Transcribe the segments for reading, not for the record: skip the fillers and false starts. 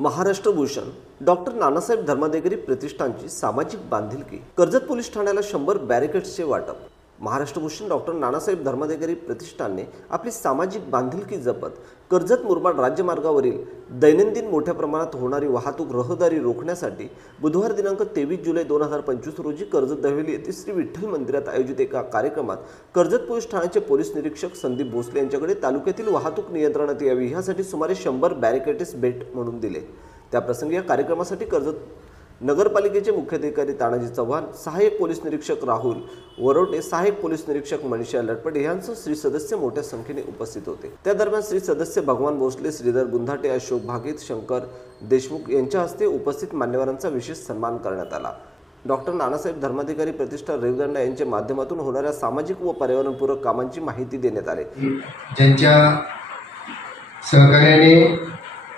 Maharashtra Bhushan doctor Nanasaheb Dharmadhikari प्रतिष्ठानची सामाजिक बांधिलकी। Karjat police ठाण्याला 100 बॅरिकेड्सचे वाटप। महाराष्ट्र भूषण डॉक्टर नानासाहेब धर्माधिकारी प्रतिष्ठानने आपली सामाजिक बांधिलकी जपत कर्जत मुरबाड राज्यमार्गावरील दैनंदिन मोठ्या प्रमाणात होणारी वाहतूक रहदारी रोखण्यासाठी बुधवार दिनांक 23 जुलै 2025 रोजी कर्जत दहिवली येथे श्री विठ्ठल मंदिरात आयोजित एका कार्यक्रमात कर्जत पोलीस ठाण्याचे पोलीस निरीक्षक संदीप भोसले यांच्याकडे तालुक्यातील वाहतूक नियंत्रणात यावी यासाठी सुमारे 100 बॅरिकेड्स भेट म्हणून दिले। त्याप्रसंगी या कार्यक्रमासाठी कर्जत नगरपालिकेचे मुख्याधिकारी तानाजी चव्हाण, सहाय्यक पोलीस निरीक्षक राहुल वरोटे, सहाय्यक पोलीस निरीक्षक मनीषा लटपटे यांसह श्री सदस्य मोठ्या संख्येने उपस्थित होते। त्या दरम्यान श्री सदस्य भगवान भोसले, श्रीधर गुंधाटे, अशोक भागीत, शंकर देशमुख यांच्या हस्ते उपस्थित मान्यवरांचा विशेष सन्मान करण्यात आला। डॉक्टर नानासाहेब धर्माधिकारी प्रतिष्ठान रेवदंडा यांच्या माध्यमातून होणाऱ्या सामाजिक व पर्यावरणपूरक कामांची माहिती देण्यात आली। ज्यांच्या सहकार्याने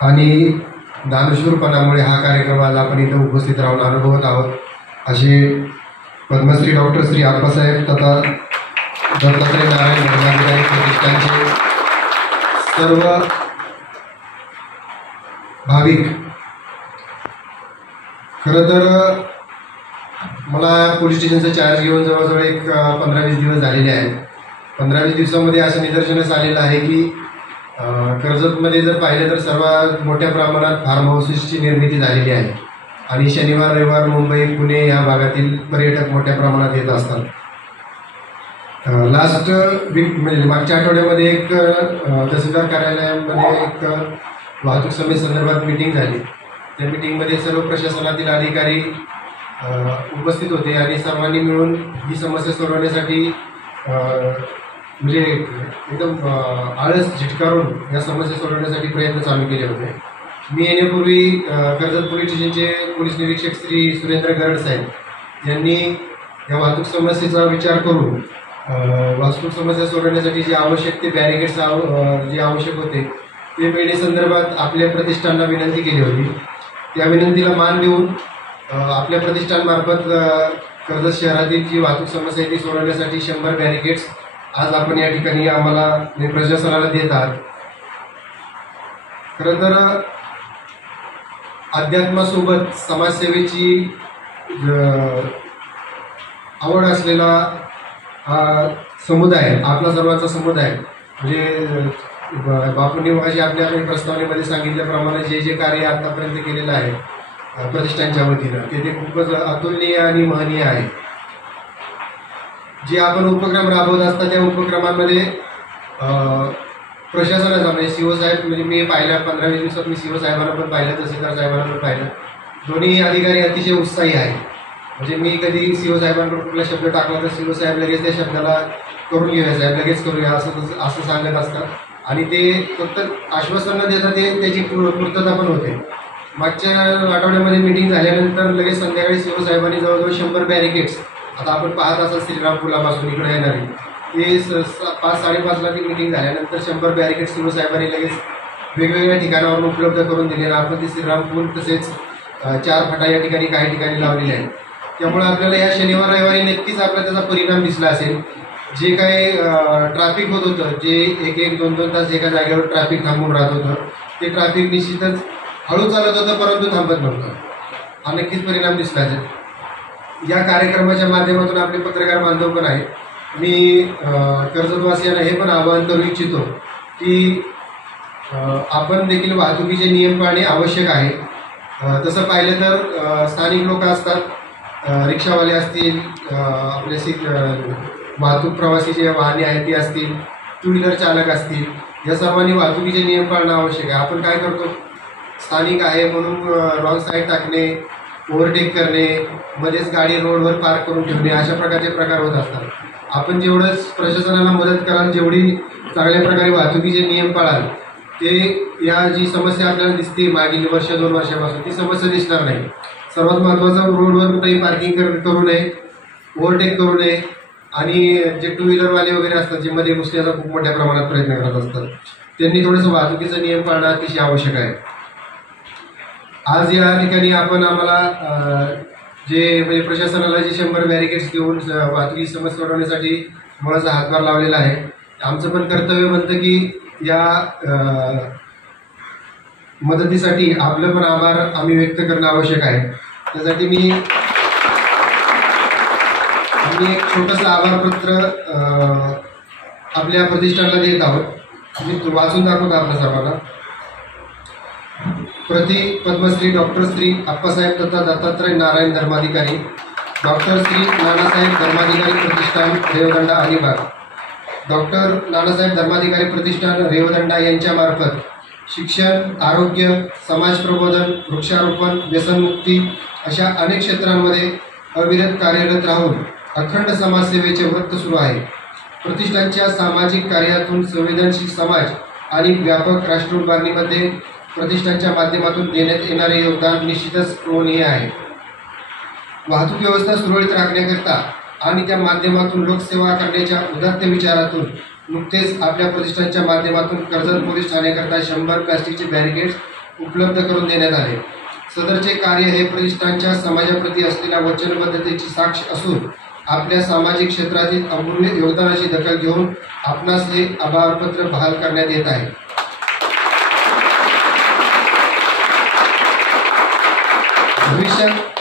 आणि दानशूरपणामुळे हा कार्यक्रम आज आपण इथं उपस्थित राहून अनुभवत आहोत असे पद्मश्री डॉक्टर श्री आप्पासाहेब तथा दत्तात्रय नारायण धर्माधिकारी प्रतिष्ठानचे सर्व भाविक। खरं तर मला पोलीस स्टेशनचा चार्ज घेऊन जवळजवळ एक 15-20 दिवस झालेले आहेत। 15-20 दिवसामध्ये असं निदर्शनास आलेलं आहे की कर्जतमध्ये जर पाहिलं तर सर्वात मोठ्या प्रमाणात फार्म हाऊसेसची निर्मिती झालेली आहे आणि शनिवार रविवार मुंबई पुणे या भागातील पर्यटक मोठ्या प्रमाणात येत असतात। लास्ट वीक म्हणजे मागच्या आठवड्यामध्ये एक तहसीलदार कार्यालयामध्ये एक वाहतूक समस्येसंदर्भात मीटिंग झाली। त्या मीटिंगमध्ये सर्व प्रशासनातील अधिकारी उपस्थित होते आणि सर्वांनी मिळून ही समस्या सोडवण्यासाठी म्हणजे एकदम आळस झिटकारून या समस्या सोडवण्यासाठी प्रयत्न चालू केले होते। मी येण्यापूर्वी कर्जत पोलीस स्टेशनचे पोलीस निरीक्षक श्री सुरेंद्र गरड साहेब यांनी या वाहतूक समस्येचा विचार करून वाहतूक समस्या सोडवण्यासाठी जे आवश्यक ते बॅरिकेड्स जे आवश्यक होते ते मिळण्यासंदर्भात आपल्या प्रतिष्ठानला विनंती केली होती। त्या विनंतीला मान देऊन आपल्या प्रतिष्ठानमार्फत कर्जत शहरातील जी वाहतूक समस्या आहे ती सोडवण्यासाठी 100 बॅरिकेड्स आज आपण या ठिकाणी आम्हाला प्रशासनाला देत आहात। खरं तर अध्यात्मासोबत समाजसेवेची आवड असलेला हा समुदाय, आपला सर्वांचा समुदाय, म्हणजे बापूंनी मगाशी आपल्या प्रस्तावनेमध्ये सांगितल्याप्रमाणे जे जे कार्य आतापर्यंत केलेलं आहे प्रतिष्ठानच्या वतीनं ते खूपच अतुलनीय आणि महनीय आहे। जे आपण उपक्रम राबवत असतात त्या उपक्रमांमध्ये प्रशासनाचा म्हणजे सीओ साहेब, म्हणजे मी पाहिलं 15-20 दिवसात मी सीओ साहेबांना पण पाहिलं, तहसीलदार साहेबांना पण पाहिलं, दोन्ही अधिकारी अतिशय उत्साही आहे। म्हणजे मी कधी सीओ साहेबांकडून कुठला शब्द टाकला तर सीओ साहेब लगेच त्या शब्दाला करून घेऊया साहेब, लगेच करूया असं सांगत असतात आणि ते फक्त आश्वासन न देता ते त्याची पूर्तता पण होते। मागच्या आठवड्यामध्ये मीटिंग झाल्यानंतर लगेच संध्याकाळी सीओ साहेबांनी जवळजवळ 100 बॅरिकेड्स, आता आपण पाहत असाल श्रीराम पुलापासून इकडे येणारे ते 5-5:30ला ती मीटिंग झाल्यानंतर 100 बॅरिकेड सीओ साहेबांनी लगेच वेगवेगळ्या ठिकाणावर उपलब्ध करून दिले आणि आपण ती श्रीराम पूल तसेच 4 फाटा या ठिकाणी काही ठिकाणी लावलेले आहेत। त्यामुळे आपल्याला या शनिवार रविवारी नक्कीच आपल्याला त्याचा परिणाम दिसला असेल। जे काही ट्रॅफिक होत होतं, जे 1-1, 2-2 तास एका जागेवर ट्रॅफिक थांबून राहत होतं, ते ट्रॅफिक निश्चितच हळू चालत होतं परंतु थांबत नव्हतं, हा नक्कीच परिणाम दिसला असेल। या कार्यक्रमाच्या माध्यमातून आपले पत्रकार बांधव पण आहेत, मी कर्जतवासियांना हे पण आवाहन करू इच्छितो की आपण देखील वाहतुकीचे नियम पाळणे आवश्यक आहे। तसं पाहिलं तर स्थानिक लोक असतात, रिक्षावाले असतील, आपले वाहतूक प्रवासी जे वाहने आहेत ती असतील, 2 व्हीलर चालक असतील, या सर्वांनी वाहतुकीचे नियम पाळणं आवश्यक आहे। आपण काय करतो, स्थानिक आहे म्हणून रॉंग साईड टाकणे, ओव्हरटेक करणे, मध्येच गाडी रोडवर पार्क करून ठेवणे, अशा प्रकारचे प्रकार होत असतात। आपण जेवढंच प्रशासनाला मदत कराल, जेवढी चांगल्या प्रकारे वाहतुकीचे नियम पाळाल, ते या जी समस्या आपल्याला दिसते मागील 1-2 वर्षापासून ती समस्या दिसणार नाही। सर्वात महत्त्वाचं, रोडवर कुठेही पार्किंग करू नये, ओव्हरटेक करू नये आणि जे 2 व्हीलरवाले वगैरे असतात जे मध्ये घुसण्याचा खूप मोठ्या प्रमाणात प्रयत्न करत असतात, त्यांनी थोडंसं वाहतुकीचा नियम पाळणं अतिशय आवश्यक आहे। आज या ठिकाणी आपण आम्हाला जे म्हणजे प्रशासनाला जे 100 बॅरिकेड्स देऊन वाहतुकीची समस्या सोडवण्यासाठी मुळाचा हातभार लावलेला आहे। आमचं पण कर्तव्य बनतं की या मदतीसाठी आपलं पण आभार आम्ही व्यक्त करणं आवश्यक आहे. त्यासाठी मी एक छोटंसं आभारपत्र आपल्या प्रतिष्ठानला देत आहोत. मी वाचून दाखवतो आपल्या सर्वांना. प्रति पद्मश्री डॉक्टर श्री अप्पासाहेब तथा दत्तात्रय नारायण धर्माधिकारी, डॉक्टर श्री नानासाहेब धर्माधिकारी प्रतिष्ठान रेवदंडा अलिबाग, डॉक्टर नानासाहेब धर्माधिकारी प्रतिष्ठान रेवदंडा यांच्यामार्फत शिक्षण, आरोग्य, समाज प्रबोधन, वृक्षारोपण, व्यसनमुक्ती अशा अनेक क्षेत्रांमध्ये अविरत कार्यरत राहून अखंड समाजसेवेचे व्रत सुरू आहे. प्रतिष्ठानच्या सामाजिक कार्यातून संवेदनशील समाज आणि व्यापक राष्ट्र उभारणीमध्ये प्रतिष्ठानच्या माध्यमातून देण्यात येणारे योगदान निश्चितच स्मरणीय आहे. वाहतूक व्यवस्था सुरळीत राखण्याकरता आणि त्या माध्यमातून लोकसेवा करण्याच्या उदात्त विचारातून नुकतेच आपल्या प्रतिष्ठानच्या माध्यमातून कर्जत पोलीस ठाण्याकरता 100 प्लास्टिकचे बॅरिकेड्स उपलब्ध करून देण्यात आले. सदरचे कार्य हे प्रतिष्ठानच्या समाजाप्रती असलेल्या वचनबद्धतेची साक्ष असून आपल्या सामाजिक क्षेत्रातील अमूल्य योगदानाची दखल घेऊन आपणास हे आभारपत्र बहाल करण्यात येत आहे.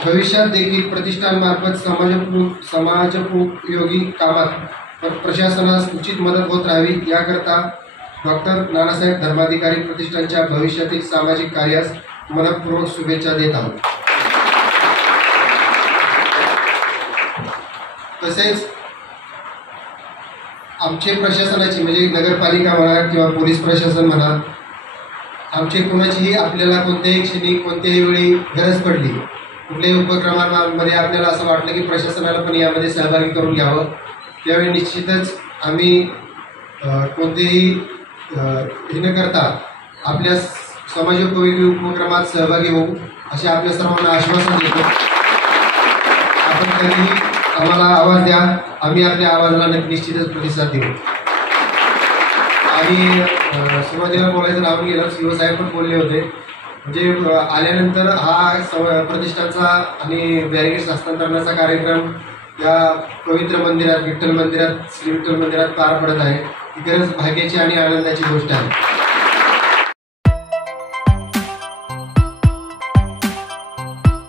भविष्यात देखील प्रतिष्ठानमार्फत समाजोपयोगी कामात प्रशासनास उचित मदत होत राहावी याकरता डॉक्टर नानासाहेब धर्माधिकारी प्रतिष्ठानच्या भविष्यातील सामाजिक कार्यास मनपूर्वक शुभेच्छा देत आहोत. तसेच आमचे प्रशासनाची म्हणजे नगरपालिका म्हणा किंवा पोलीस प्रशासन म्हणा, आमचे कोणाचीही आपल्याला कोणत्याही क्षणी कोणत्याही वेळी गरज पडली, कुठल्याही उपक्रमांमध्ये आपल्याला असं वाटलं की प्रशासनाला पण यामध्ये सहभागी करून घ्यावं, त्यावेळी निश्चितच आम्ही कोणतेही हे न करता आपल्या समाजोपयोगी उपक्रमात सहभागी होऊ असे आपल्या सर्वांना आश्वासन देतो. आपण कधीही आम्हाला आवाज द्या, आम्ही आपल्या आवाजाला निश्चितच प्रतिसाद देऊ. आणि सुरुवातीला बोलायचं राहून गेलं, सीओ साहेब पण बोलले होते, म्हणजे आल्यानंतर हा प्रतिष्ठानचा आणि बॅरिकेड्स हस्तांतरणाचा कार्यक्रम या पवित्र मंदिरात, विठ्ठल मंदिरात, श्री विठ्ठल मंदिरात पार पडत आहे. ही खरंच भाग्याची आणि आनंदाची गोष्ट आहे.